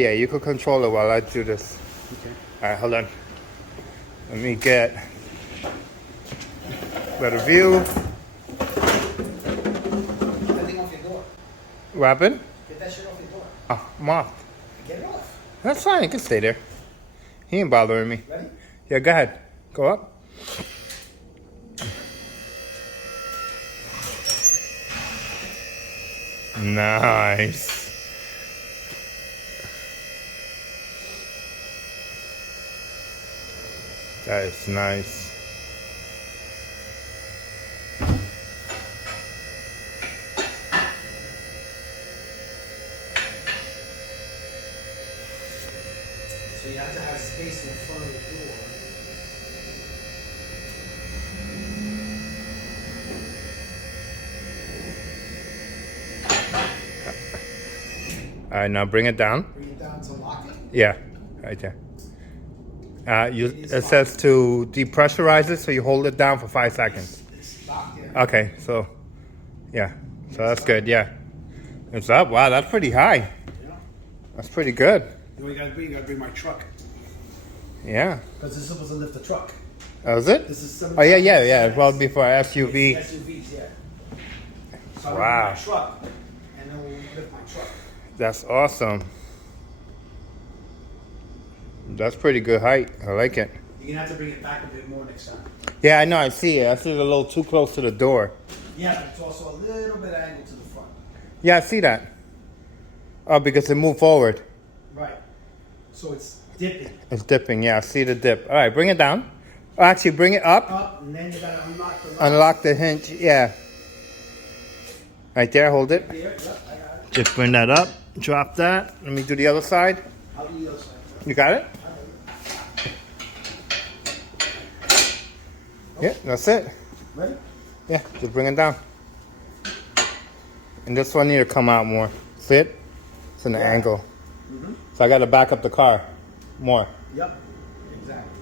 Yeah, you could control it while I do this. Okay. All right, hold on. Let me get better view. What happened? Get that shit off your door. Oh, moth. Get it off. That's fine. It can stay there. He ain't bothering me. Ready? Yeah, go ahead. Go up. Nice. That is nice. So you have to have space in front of the door. All right, now bring it down. Bring it down to lock it? Yeah, right there. It says to depressurize it, so you hold it down for 5 seconds. It's locked in. Okay, so, yeah. So that's good, yeah. It's up. Wow, that's pretty high. Yeah. That's pretty good. You know, you gotta bring my truck. Yeah. Because this is supposed to lift the truck. Oh, is it? This is Oh, yeah. Well, before SUV. SUVs, yeah. So Wow. my truck, and then we'll lift my truck. That's awesome. That's pretty good height. I like it. You're gonna have to bring it back a bit more next time. Yeah, I know. I see it. I see it a little too close to the door. Yeah, but it's also a little bit angled to the front. Yeah, I see that. Oh, because it moved forward. Right. So it's dipping. It's dipping. Yeah, I see the dip. All right, bring it down. Oh, actually, bring it up. Up, and then you gotta unlock the lock. Unlock the hinge. Yeah. Right there. Hold it. There, yep, I got it. Just bring that up. Drop that. Let me do the other side. I'll do the other side. You got it? Yeah, that's it. Ready? Yeah, just bring it down. And this one need to come out more. See it? It's in the angle. Mm-hmm. So I got to back up the car more. Yep. Exactly.